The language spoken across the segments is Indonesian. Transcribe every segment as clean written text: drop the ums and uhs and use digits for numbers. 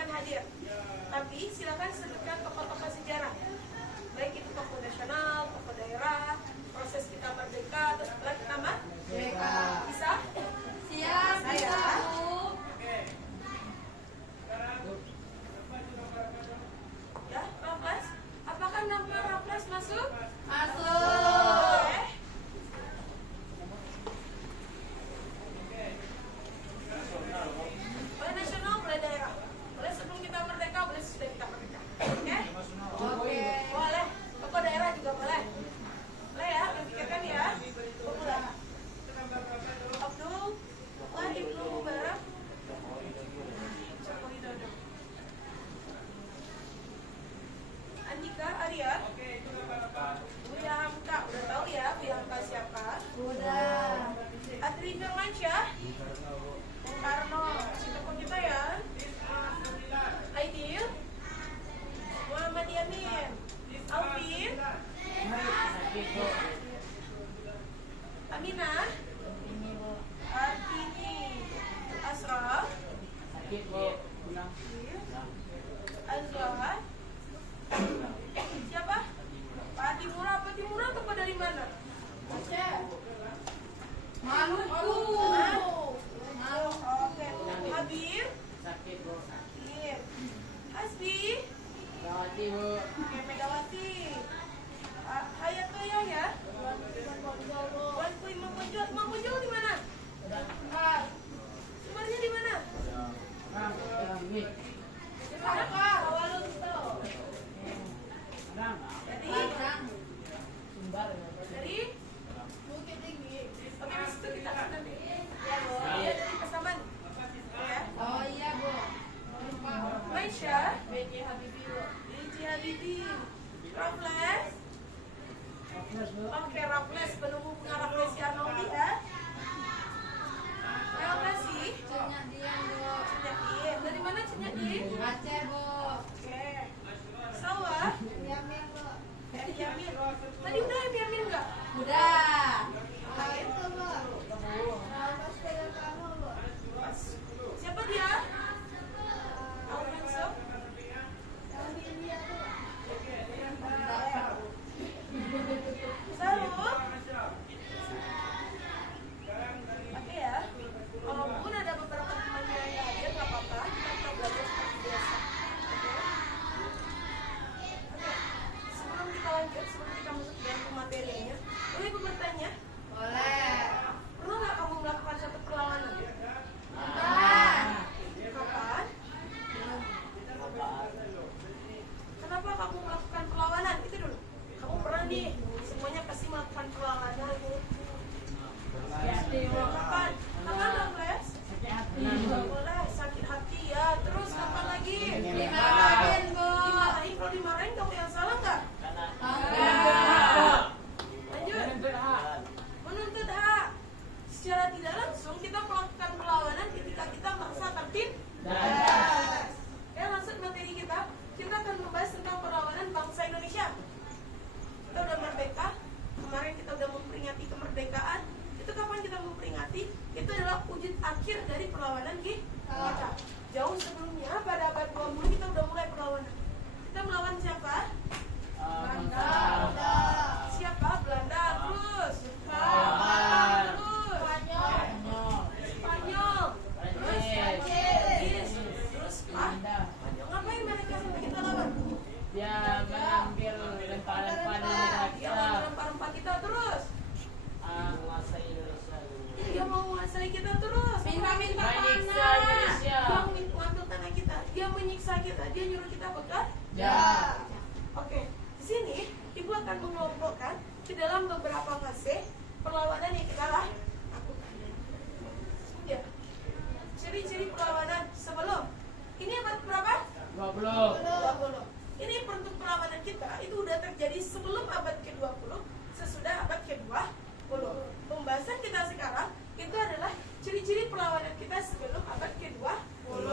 akan hadir. Tapi silakan sebutkan tokoh-tokoh sejarah. Baik itu tokoh nasional, tokoh daerah, proses kita merdeka, terus lagi nama? Merdeka. Bisa? Siap, Saya. Bu. Ya, Raffles. Apakah nama Raffles masuk? Masuk. Boleh. Boleh nasional, boleh daerah. Boleh sebelum kita merdeka, boleh sesudah kita merdeka. Oke? Oke. Boleh. Tokoh daerah juga boleh. Boleh ya, pikirkan ya. Boleh. Abdul, Ibnu Mubarak, Joko Widodo. Andika, Arya. Buya Hamka, udah tahu ya Buya Hamka siapa? Udah. Adri Firmansyah, Bung Karno, si tokoh kita ya. Aidil, Muhammad Yamin, Alvin, Aminah, Artini, Asraf, Azwar, siapa? Pak Timura, Pak Timura tokoh dari mana? Aceh. Maluku. Oke. Habib, Sakib, Hasbi, oke, Megawati, Hayatoyah ya. Wanku Imam Bonjol, Imam Bonjol di mana? Sumarnya di mana? Di mana Pak? Dari Bukit Tinggi. Oke, mas itu kita akan nanti. Ya, Bu. Dia dari Pasaman. Ya. Oh iya, Bu. Maisha, B.J. Habibie, Raffles. Oke, Raffles, penunggu bunga Raffles Arnoldi ya. Terima kasih. Cenyak Dian, Bu. Cenyakin. Dari mana Cenyakin? Aceh, Bu. Oke. Sawah, Yamin, Bu. Yamin. Tadi udah Yamin enggak? Udah. Itu, Bu. Siapa dia? Alfonso. Saru. Oke ya. Walaupun ada beberapa teman yang nggak hadir, nggak apa-apa. Kita belajar seperti biasa. Oke. Sebelum kita lanjut, sebelum kita masuk ke dalam materinya, boleh ibu bertanya? Boleh. Pernah nggak kamu melakukan satu perlawanan? Nah. Kapan? Kenapa kamu melakukan perlawanan? Itu dulu. Kamu pernah nih, semuanya pasti melakukan perlawanan. Kapan? Kapan Raffles? Boleh, sakit hati ya. Terus kapan lagi? Dimarahin, Bu. Dimarahin, kalau dimarahin kamu yang salah nggak? Enggak. Lanjut. Menuntut hak. Secara tidak langsung kita melakukan perlawanan ketika kita merasa tertindas. Ya, langsung materi kita akan membahas tentang perlawanan bangsa Indonesia. Kita udah merdeka, kemarin kita udah memperingati kemerdekaan. Itu kapan kita memperingati? Itu adalah wujud akhir dari perlawanan kita. Jauh sebelumnya, pada abad 20 kita udah mulai perlawanan. Kita melawan siapa? Belanda. Siapa? Belanda. Terus Spanyol. Terus ngapain mereka sampai kita lawan? Dia mengambil rempah-rempah di negara Dia kita, mau rempah-rempah kita terus. menguasai Indonesia. Dia mau menguasai kita terus. Minta-minta Menyiksa tanah. Indonesia. Dia mengambil tanah kita. Dia menyiksa kita. Dia nyuruh kita bekerja. Ya. Oke. Di sini ibu akan mengelompokkan ke dalam beberapa fase perlawanan yang kita lakukan. Ya. Ciri-ciri perlawanan sebelum. Ini abad berapa? 20. 20. Ini bentuk perlawanan kita itu udah terjadi sebelum abad ke-20, sesudah abad ke-20. Pembahasan kita sekarang itu adalah ciri-ciri perlawanan kita sebelum abad ke-20.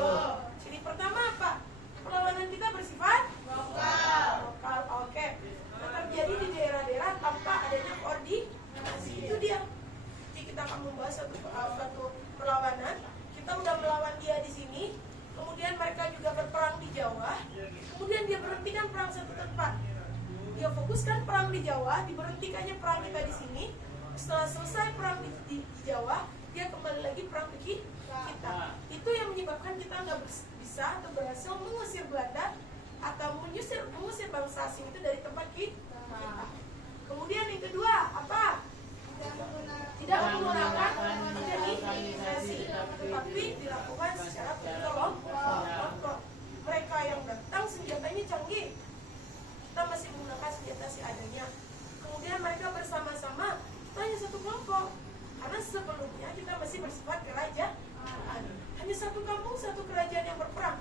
Ciri pertama apa? Perlawanan kita bersifat lokal. Oke. Nah, terjadi di daerah-daerah tanpa adanya koordinasi. Itu dia. Jadi kita akan membahas satu perlawanan. Kita udah melawan dia di sini. Kemudian mereka juga berperang dia fokuskan perang di Jawa, diberhentikannya perang kita di sini. Setelah selesai perang di Jawa, dia kembali lagi perang ke kita. Itu yang menyebabkan kita nggak bisa atau berhasil mengusir Belanda atau mengusir bangsa asing itu dari tempat kita. Kemudian yang kedua apa? Tidak menggunakan organisasi, tetapi dilakukan secara kelompok. Mereka yang datang senjatanya canggih, kita masih menggunakan senjata seadanya. Kemudian mereka bersama-sama, kita hanya satu kelompok. Karena sebelumnya kita masih bersifat kerajaan. Hanya satu kampung, satu kerajaan yang berperang.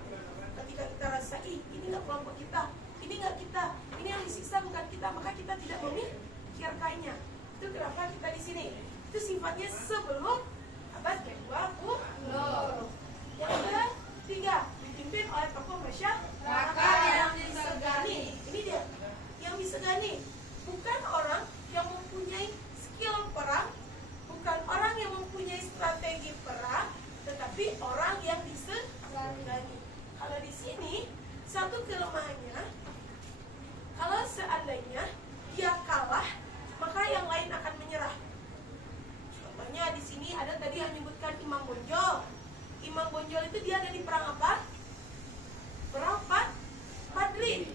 Ketika kita rasa, ini nggak kelompok kita, ini nggak kita, ini yang disiksa bukan kita, maka kita tidak memikirkannya. Itu kenapa kita di sini. Itu sifatnya sebelum abad ke-20. Yang ketiga, dipimpin oleh tokoh masyarakat yang disegani. Ini dia, yang disegani bukan orang yang mempunyai skill perang, bukan orang yang mempunyai strategi perang, tetapi orang yang disegani. Kalau di sini satu kelemahannya, kalau seandainya dia kalah, maka yang lain akan menyerah. Contohnya di sini ada tadi yang menyebutkan Imam Bonjol. Imam Bonjol itu dia ada di perang apa? Perang Padri.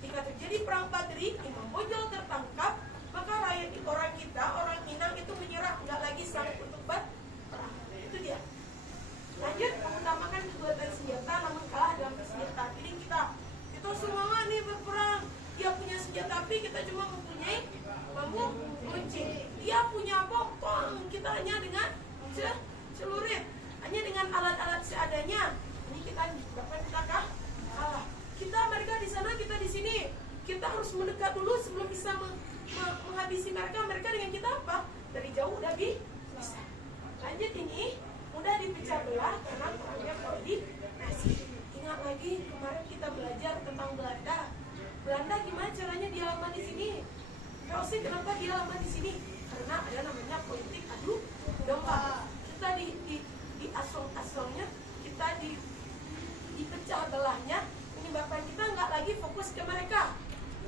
Ketika terjadi perang Padri, Imam Bonjol tertangkap, maka rakyat orang kita, orang Minang itu menyerah, nggak lagi sanggup untuk berperang. Itu dia. Lanjut, mengutamakan kekuatan senjata namun kalah dalam bersenjata. Jadi kita semua nih berperang. Dia punya senjata api, kita cuma mempunyai bambu runcing. Dia punya bom, kita hanya dengan celurit, hanya dengan alat-alat seadanya. Ini kita bahkan kita kalah. Kita mereka di sana, kita di sini. Kita harus mendekat dulu sebelum bisa menghabisi mereka. Mereka dengan kita apa? Dari jauh udah bisa. Lanjut ini mudah dipecah belah karena perangnya koordinasi. Ingat lagi kemarin kita belajar tentang Belanda. Belanda gimana caranya dia lama di sini? VOC kenapa dia lama di sini? Karena ada namanya politik adu domba. Kita di asong-asongnya, kita dipecah belahnya, menyebabkan kita nggak lagi fokus ke mereka,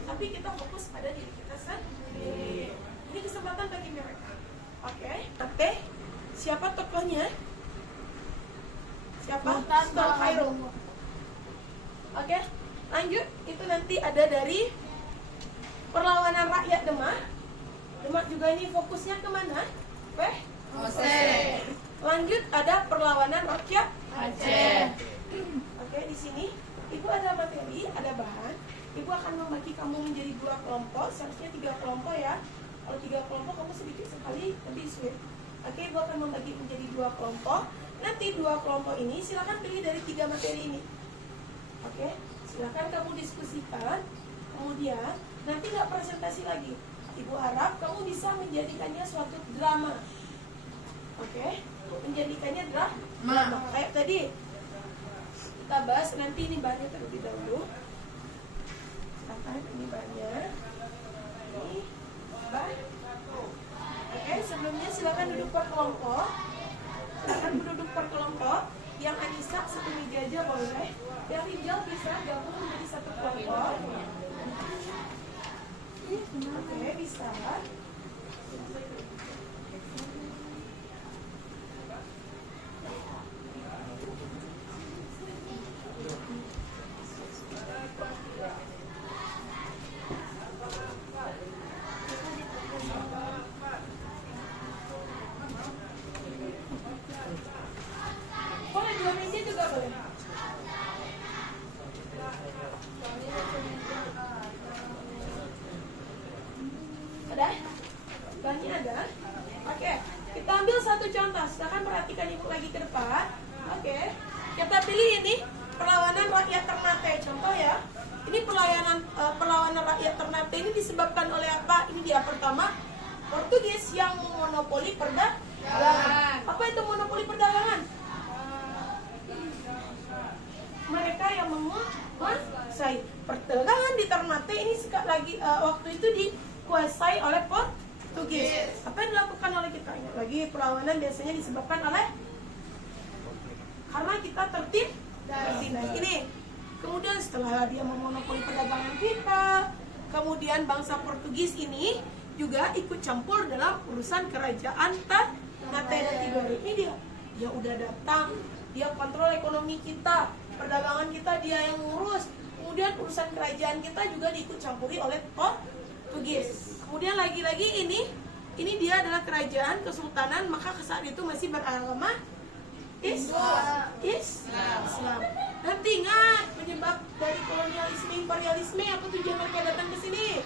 tapi kita fokus pada diri kita sendiri. Ini kesempatan bagi mereka. Oke. Siapa tokohnya? Siapa? Sultan Khairul. Oke, lanjut. Itu nanti ada dari perlawanan rakyat Demak. Demak juga ini fokusnya kemana? Lanjut ada perlawanan rakyat Aceh. Oke, di sini Ibu ada materi, ada bahan. Ibu akan membagi kamu menjadi 2 kelompok, seharusnya 3 kelompok ya. Kalau 3 kelompok kamu sedikit sekali lebih sulit. Oke, Ibu akan membagi menjadi 2 kelompok. Nanti 2 kelompok ini silakan pilih dari 3 materi ini. Oke, silakan kamu diskusikan. Kemudian nanti nggak presentasi lagi. Ibu harap kamu bisa menjadikannya suatu drama. Oke, menjadikannya drama. Kayak tadi kita bahas, nanti ini bahannya terlebih dahulu. Silakan, ini bahannya. Ini bahan. Oke, sebelumnya silakan duduk per kelompok. Silakan duduk per kelompok. Yang Anissa satu meja aja boleh. Yang Rinjal bisa gabung menjadi satu kelompok. Oke, bisa. Boleh 2 meja juga boleh. Ada? Bahannya ada? Oke, kita ambil satu contoh. Silakan perhatikan Ibu lagi ke depan. Oke, kita pilih ini perlawanan rakyat Ternate. Contoh ya. Ini perlawanan rakyat Ternate ini disebabkan oleh apa? Ini dia pertama, Portugis yang memonopoli perdagangan. Apa itu monopoli perdagangan? Mereka yang menguasai perdagangan di Ternate ini lagi waktu itu dikuasai oleh Portugis. Apa yang dilakukan oleh kita? Lagi perlawanan biasanya disebabkan oleh karena kita tertindas. Ini kemudian setelah dia memonopoli perdagangan kita, kemudian bangsa Portugis ini juga ikut campur dalam urusan kerajaan Ternate dan Tidore. Ini dia udah datang, dia kontrol ekonomi kita, perdagangan kita dia yang ngurus. Kemudian urusan kerajaan kita juga diikut campuri oleh Portugis. Kemudian lagi-lagi ini dia adalah kerajaan kesultanan, maka saat itu masih beragama Islam. Nanti ingat penyebab dari kolonialisme imperialisme, apa tujuan mereka datang ke sini?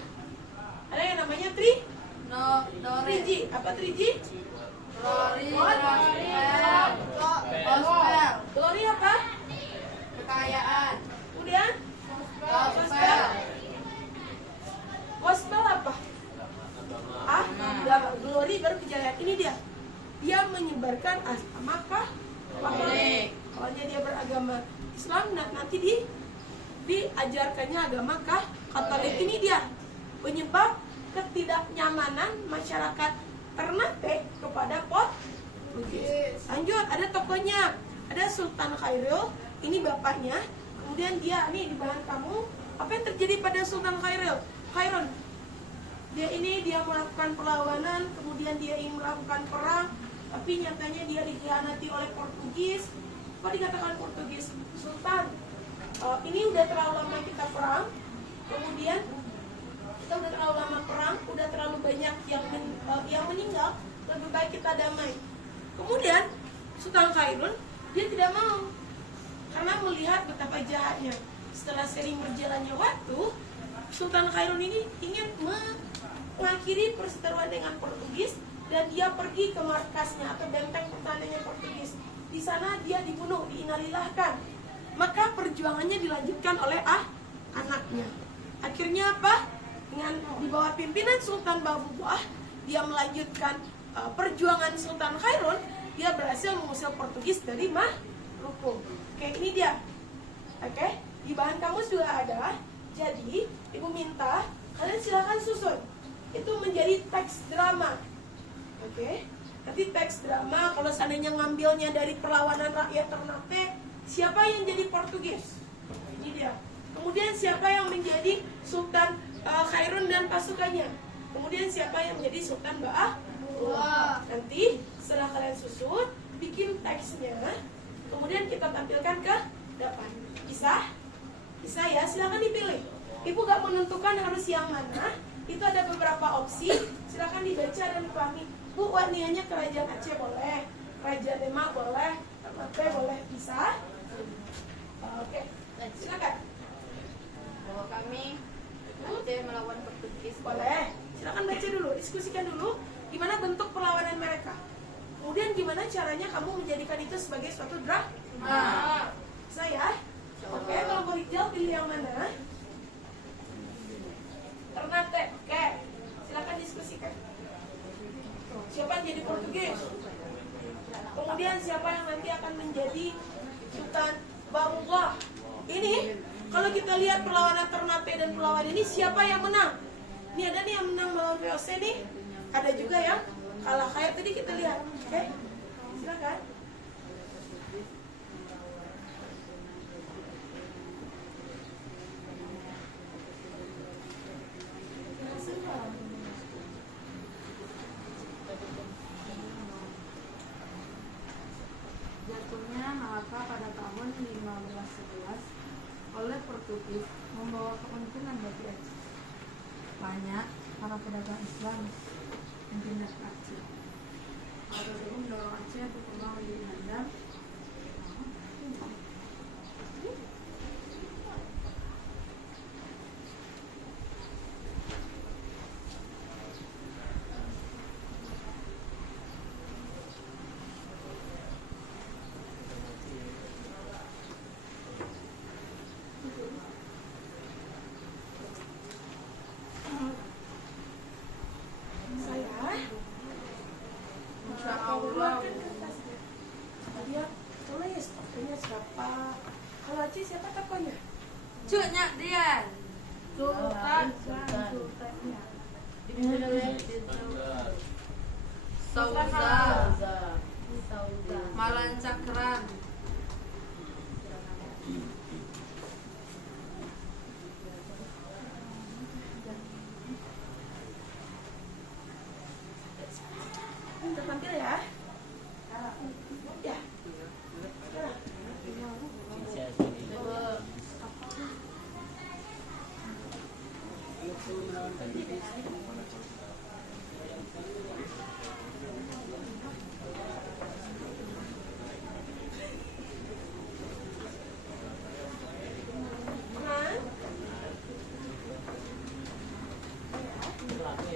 Ada yang namanya 3G. Apa 3G? Glory apa? Kekayaan. Kemudian gospel apa? Agama. Glory baru kejayaan. Ini dia menyebarkan agama Katolik. Awalnya dia beragama Islam, nanti diajarkannya agama Katolik. Ini dia penyebab ketidaknyamanan masyarakat Ternate kepada Portugis. Lanjut, ada tokohnya, ada Sultan Khairul. Ini bapaknya. Kemudian dia, nih di bahan kamu, apa yang terjadi pada Sultan Khairul? Dia melakukan perlawanan, kemudian dia ingin melakukan perang, tapi nyatanya dia dikhianati oleh Portugis. Kok dikatakan Portugis? Sultan, ini udah terlalu lama kita perang, kemudian kita udah terlalu lama perang, udah terlalu banyak yang meninggal, lebih baik kita damai. Kemudian Sultan Khairul dia tidak mau, karena melihat betapa jahatnya. Setelah sering berjalannya waktu, Sultan Khairul ini ingin mengakhiri perseteruan dengan Portugis, dan dia pergi ke markasnya atau benteng pertahanannya Portugis. Di sana dia dibunuh, diinalilahkan. Maka perjuangannya dilanjutkan oleh anaknya. Akhirnya apa? Dengan di bawah pimpinan Sultan Babubah, dia melanjutkan perjuangan Sultan Khairul. Dia berhasil mengusir Portugis dari Maluku. Oke, ini dia. Oke, di bahan kamus juga ada. Jadi, ibu minta kalian silakan susun. Itu menjadi teks drama. Oke, nanti teks drama kalau seandainya ngambilnya dari perlawanan rakyat Ternate, siapa yang jadi Portugis? Ini dia. Kemudian siapa yang menjadi Sultan Khairun dan pasukannya? Kemudian siapa yang menjadi Sultan Ba'ah? Nanti setelah kalian susun, bikin teksnya, kemudian kita tampilkan ke depan. Kisah ya, silakan dipilih. Ibu gak menentukan harus yang mana. Itu ada beberapa opsi, silakan dibaca dan dipahami. Bu, warnanya kerajaan Aceh boleh, kerajaan Demak boleh, Ternate boleh, bisa? Oke, silakan. Bahwa kami Aceh melawan Portugis. Boleh, silakan baca dulu, diskusikan dulu gimana bentuk perlawanan mereka. Kemudian gimana caranya kamu menjadikan itu sebagai suatu drama. Saya, oke, kalau mau hijau pilih yang mana? Ternate, oke, silakan diskusikan. Siapa yang jadi Portugis? Kemudian siapa yang nanti akan menjadi Sultan Babubah? Ini kalau kita lihat perlawanan Ternate dan perlawanan ini, siapa yang menang? Ini ada nih yang menang melawan VOC nih, ada juga yang kalah kayak tadi kita lihat. Oke, silakan. Jatuhnya Malaka pada tahun 1511 oleh Portugis membawa keuntungan bagi Aceh. Banyak para pedagang Islam yang pindah ke Aceh. Atau dulu mendorong Aceh untuk berkembang menjadi handal. Siapa tokohnya? Cuknya Dian. Sultan. Sauza. Malan Cakran. Hah?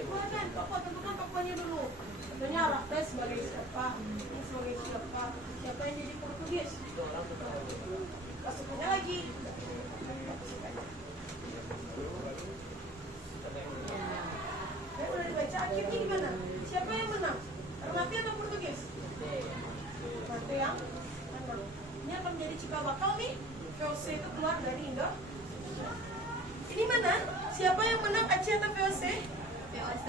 Keluarkan, Papa, tentukan pakuannya dulu. Tentunya Rafael sebagai siapa? Ini sebagai siapa? Siapa yang jadi Portugis? Masuknya lagi. Udah dibaca, akhirnya gimana? Siapa yang menang? Ternate atau Portugis? Ternate yang menang. Ini akan menjadi cikal bakal nih. VOC itu keluar dari Indo. Ini mana? Siapa yang menang, Aceh atau VOC? VOC.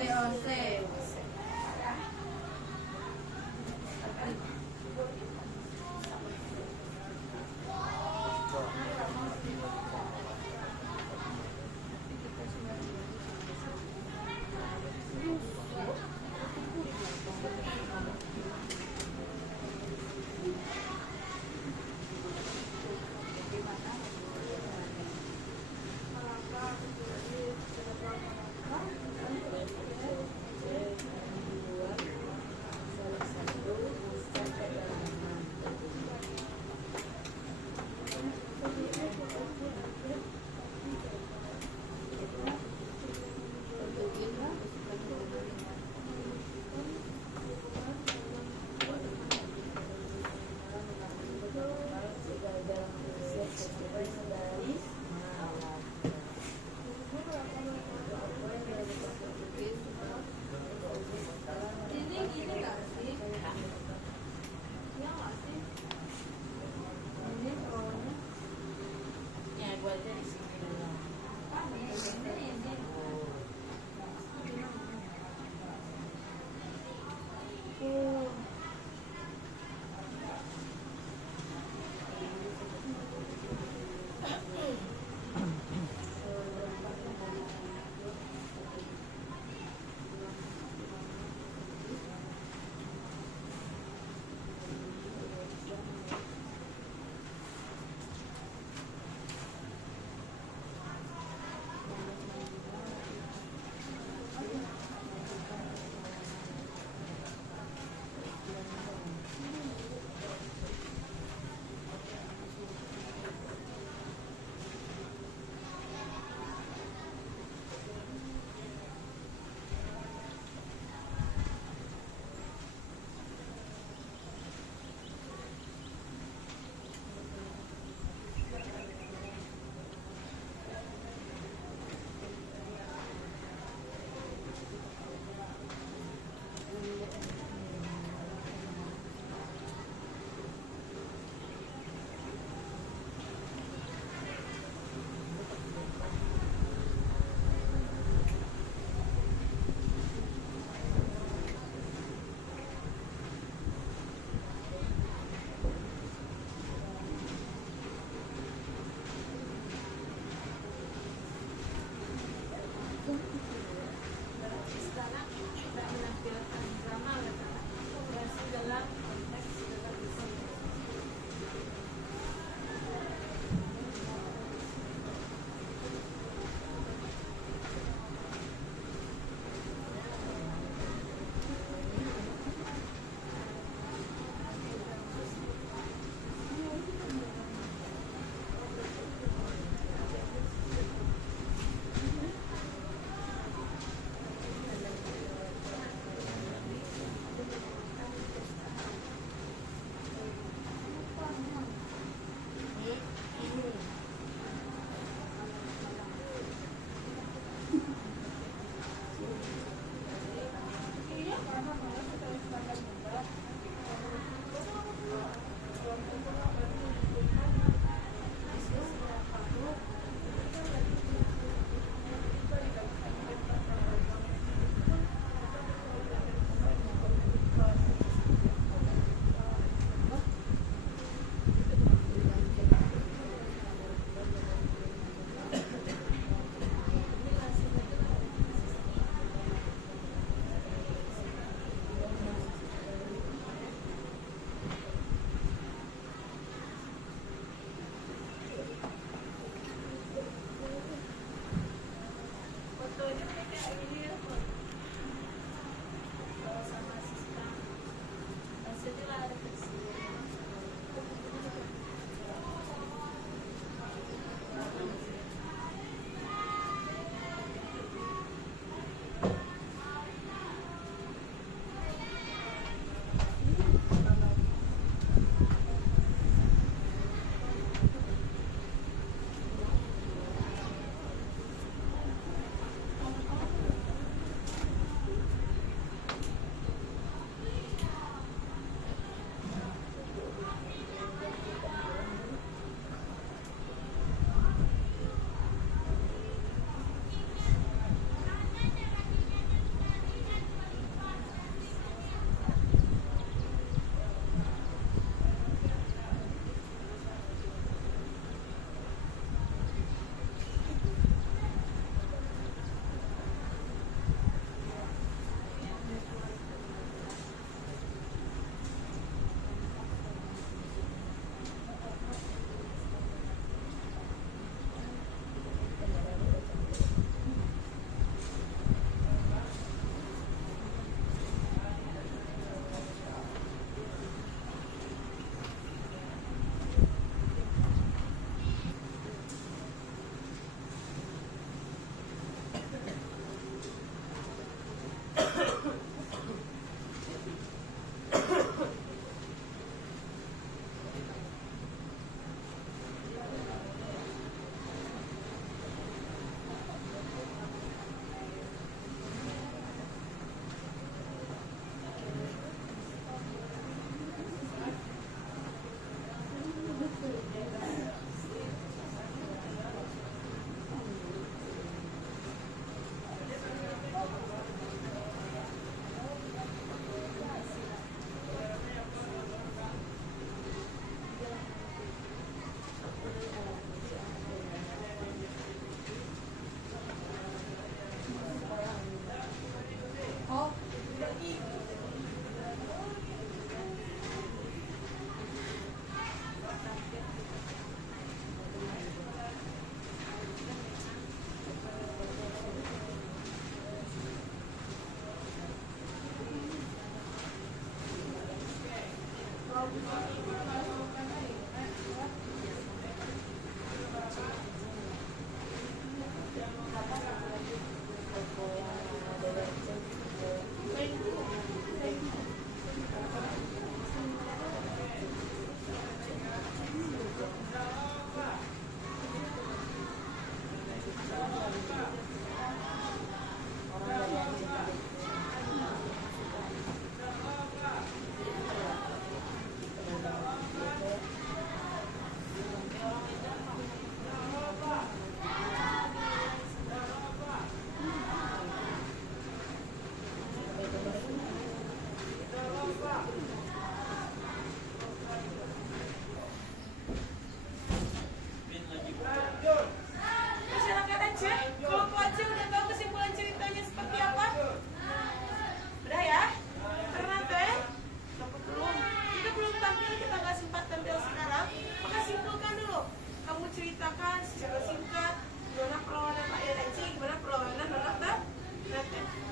ceritakan secara singkat gimana perlawanan rakyat Aceh, gimana perlawanan Ternate.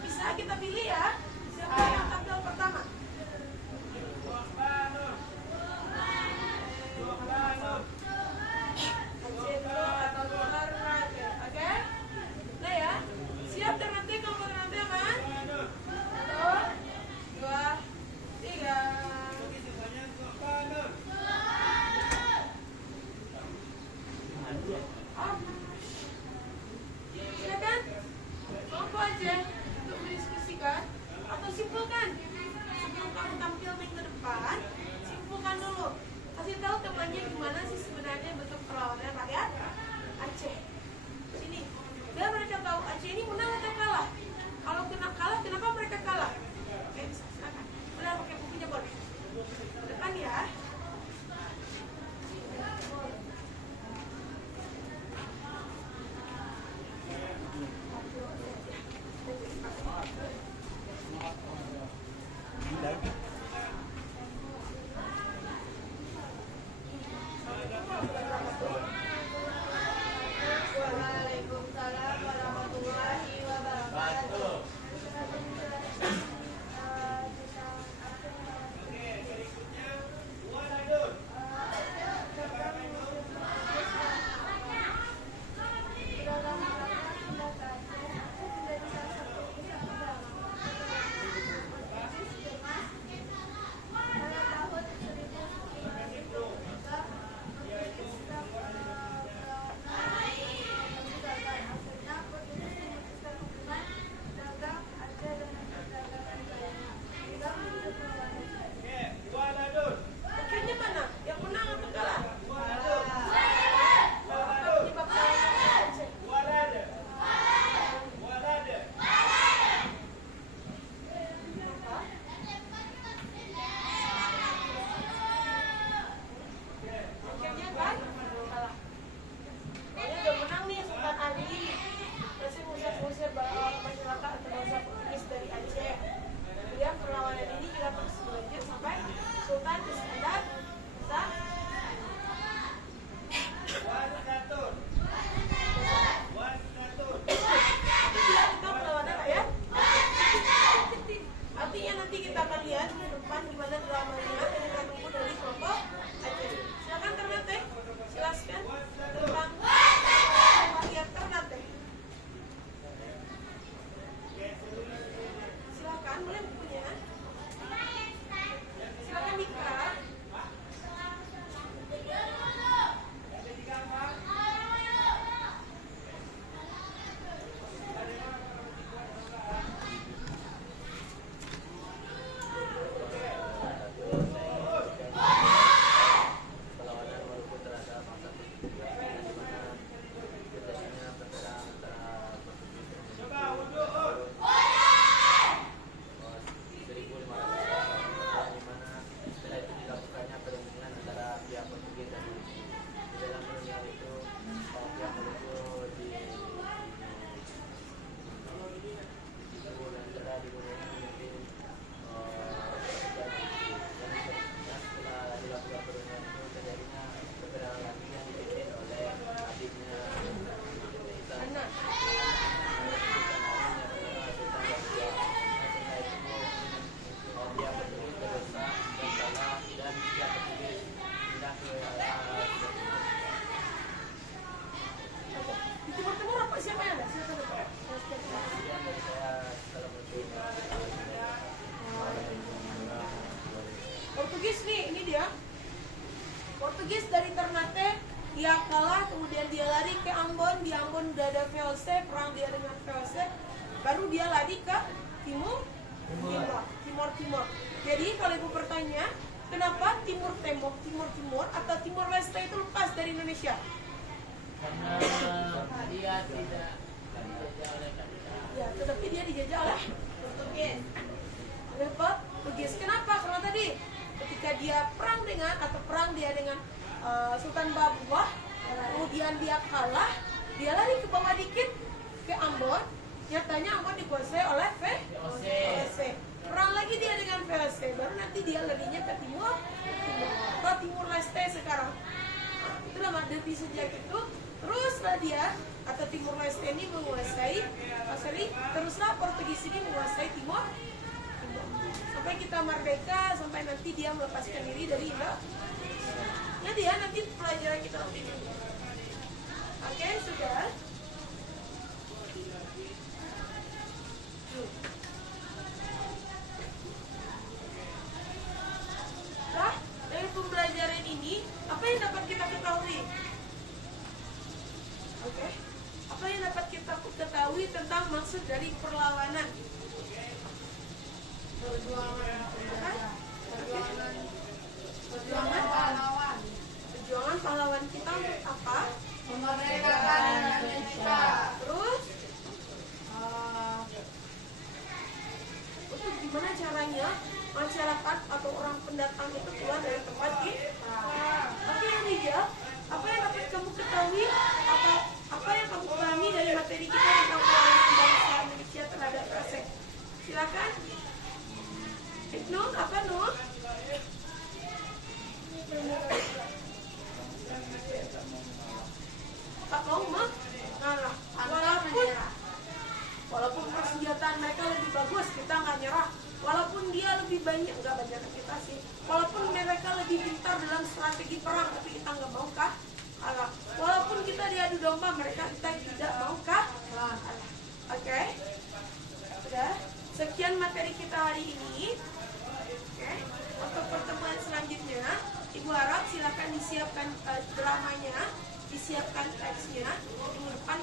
Bisa kita pilih ya, siapa yang tampil pertama? Aceh dulu atau Ternate, oke? Nah ya, siap Ternate, kamu Ternate aman? 1, 2, 3. Silakan, monggo aja untuk mendiskusikan atau simpulkan sebelum kamu tampil minggu depan. Simpulkan dulu, kasih tahu temannya gimana sih sebenarnya bentuk perlawanan rakyat Aceh. Sini, biar mereka tahu Aceh ini menang atau kalah. Kalau kena kalah, kenapa mereka kalah? Oke, silakan. Udah pakai bukunya boleh. Depan ya. Waalaikumsalam warahmatullahi wabarakatuh. Akhirnya mana? Yang menang atau kalah? Apa penyebab kalahnya Aceh? Akhirnya kan kalah. Pokoknya udah menang nih Sultan Ali. Masih ngusir-ngusir masyarakat atau bangsa Portugis dari Aceh. Kemudian perlawanan ini kita terus berlanjut sampai Sultan Iskandar bisa kita perlawanan rakyat. Artinya nanti kita akan lihat ke depan gimana dramanya yang kita tunggu dari kelompok Aceh. Silakan Ternate, jelaskan tentang rakyat Ternate. Silakan, boleh bukunya. Silakan Dika. Perlawanan walaupun terhadap bangsa Portugis di mana terjadinya pertempuran antara Portugis dan Indonesia tahun 1500 di mana setelah itu dilakukannya perundingan antara pihak Portugis dan Indonesia. Di dalam perundingan itu pihak Portugis di dibunuhnya mungkin setelah dilakukan perundingan itu terjadinya beberapa lagi yang dipimpin oleh adiknya Mana? dia Portugis berdosa dan salah dan dia Portugis pindah ke arah Di Timur Timur apa siapa yang ada? Siapa ada? kemudian dari saya Assalamualaikum Portugis nih, ini dia. Portugis dari Ternate, dia kalah, kemudian dia lari ke Ambon. Di Ambon udah ada VOC, perang dia dengan VOC. Baru dia lari ke Timur Jadi kalau ibu bertanya, kenapa Timur Tembok, Timur atau Timur Leste itu lepas dari Indonesia? Karena dia tidak dijajah oleh kita. Ya, tetapi dia dijajah oleh Portugis. Oleh Portugis. Kenapa? Karena tadi ketika dia perang dengan Sultan Babubah, kemudian dia kalah, dia lari ke bawah dikit ke Ambon. Nyatanya Ambon dikuasai oleh VOC. Perang lagi dia dengan VOC, baru nanti dia larinya ke Timur atau Timur Leste sekarang. Itulah dari sejak itu Teruslah dia atau Timur Leste ini menguasai Australia, teruslah Portugis ini menguasai Timur. Sampai kita merdeka, sampai nanti dia melepaskan diri dari Indonesia. Ya dia nanti pelajaran kita nanti. Oke, sudah. Nah, dari pembelajaran ini, apa yang dapat kita ketahui? Oke, apa yang dapat kita ketahui tentang maksud dari perlawanan? Perjuangan pahlawan. Perjuangan pahlawan kita untuk apa? Memerdekakan Indonesia. Terus untuk gimana caranya masyarakat atau orang pendatang itu keluar dari tempat kita? Oke, yang dijawab, apa yang dapat kamu ketahui? Apa yang kamu pahami dari materi kita tentang perlawanan bangsa Indonesia terhadap Asing? Silakan. Ibnu, apa Nur? Tak mau mah? Nah, walaupun persenjataan mereka lebih bagus, kita nggak nyerah. Walaupun dia lebih banyak, nggak banyak kita sih. Walaupun mereka lebih pintar dalam strategi perang, tapi kita nggak mau kah? Alah. Walaupun kita diadu domba, kita tidak mau kah? Oke. Sudah. Sekian materi kita hari ini. Oke. Untuk pertemuan selanjutnya, Ibu harap silakan disiapkan dramanya, disiapkan teksnya, minggu depan